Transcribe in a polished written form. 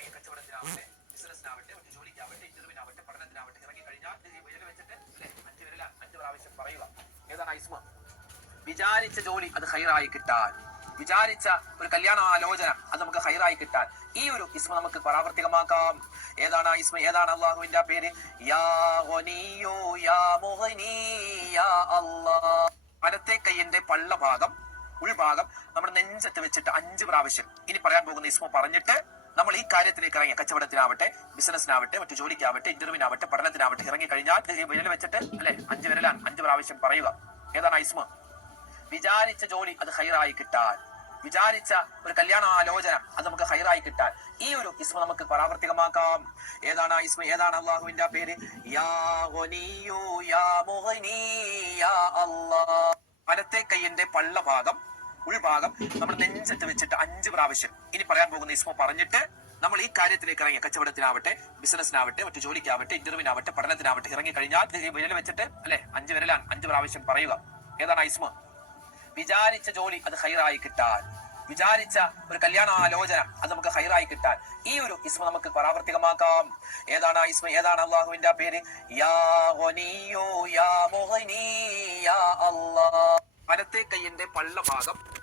ഇറങ്ങി കച്ചവടത്തിനാവട്ടെ, ബിസിനസ്സിനാവട്ടെ, മറ്റു ജോലിക്കാവട്ടെ, ഇന്റർവ്യൂവിനാവട്ടെ, പഠനത്തിനാവട്ടെ ഇറങ്ങി കഴിഞ്ഞാൽ വിരൽ വെച്ചിട്ട് അല്ലെ 5 വിരൽ 5 പ്രാവശ്യം പറയുക. ഏതാണ് ഇസ്മ? വിചാരിച്ച ജോലി അത് ഹൈറായി കിട്ടാൻ, വിചാരിച്ച ഒരു കല്യാണാലോചന അത് നമുക്ക് ഹൈറായി കിട്ടാൻ ഈ ഒരു ഇസ്മ നമുക്ക് പ്രാവർത്തികമാക്കാം. ഏതാണ് ഇസ്മ? ഏതാണ് അള്ളാഹുവിന്റെ പേര്? യാ ഗനിയ്യു യാ മുഗ്നി യാ അല്ലാഹ്. വലത്തെ കൈയിന്റെ പള്ള ഭാഗം, ഉൾഭാഗം നമ്മുടെ നെഞ്ചത്ത് വെച്ചിട്ട് 5 പ്രാവശ്യം ഇനി പറയാൻ പോകുന്ന ഇസ്മ പറഞ്ഞിട്ട് നമ്മൾ ഈ കാര്യത്തിലേക്ക് ഇറങ്ങി കച്ചവടത്തിനാവട്ടെ, ബിസിനസ്സിനാവട്ടെ, മറ്റു ജോലിക്കാവട്ടെ, ഇന്റർവ്യൂവിനാവട്ടെ, പഠനത്തിനാവട്ടെ ഇറങ്ങി കഴിഞ്ഞാൽ വിരൽ വെച്ചിട്ട് അല്ലെ 5 വിരൽ 5 പ്രാവശ്യം പറയുക. ഏതാണ് ഇസ്മ? വിചാരിച്ച ജോലി അത് ഹൈറായി കിട്ടാൻ, വിചാരിച്ച ഒരു കല്യാണാലോചന അത് നമുക്ക് ഹൈറായി കിട്ടാൻ ഈ ഒരു ഇസ്മ നമുക്ക് പ്രാവർത്തികമാക്കാം. ഏതാണ് ഇസ്മ? ഏതാണ് അള്ളാഹുവിന്റെ പേര്? യാ ഗനിയ്യു യാ മുഗ്നി യാ അല്ലാഹ്. വലത്തെ കൈയിന്റെ പള്ള ഭാഗം, ഉൾഭാഗം നമ്മുടെ നെഞ്ചത്ത് വെച്ചിട്ട് 5 പ്രാവശ്യം ഇനി പറയാൻ പോകുന്ന ഇസ്മ പറഞ്ഞിട്ട് നമ്മൾ ഈ കാര്യത്തിലേക്ക് ഇറങ്ങി കച്ചവടത്തിനാവട്ടെ, ബിസിനസ്സിനാവട്ടെ, മറ്റു ജോലിക്കാവട്ടെ, ഇന്റർവ്യൂവിനാവട്ടെ, പഠനത്തിനാവട്ടെ ഇറങ്ങി കഴിഞ്ഞാൽ വിരൽ വെച്ചിട്ട് അല്ലെ 5 വിരൽ 5 പ്രാവശ്യം പറയുക. ഏതാണ് ഇസ്മ? വിചാരിച്ച ജോലി അത് ഹൈറായി കിട്ടാൻ, വിചാരിച്ച ഒരു കല്യാണാലോചന അത് നമുക്ക് ഹൈറായി കിട്ടാൻ ഈ ഒരു ഇസ്മ നമുക്ക് പ്രാവർത്തികമാക്കാം. ഏതാണ് ഇസ്മ? ഏതാണ് അള്ളാഹുവിന്റെ പേര്? യാ ഗനിയ്യു യാ മുഗ്നി യാ അല്ലാഹ്. വലത്തെ കൈയിന്റെ പള്ള ഭാഗം,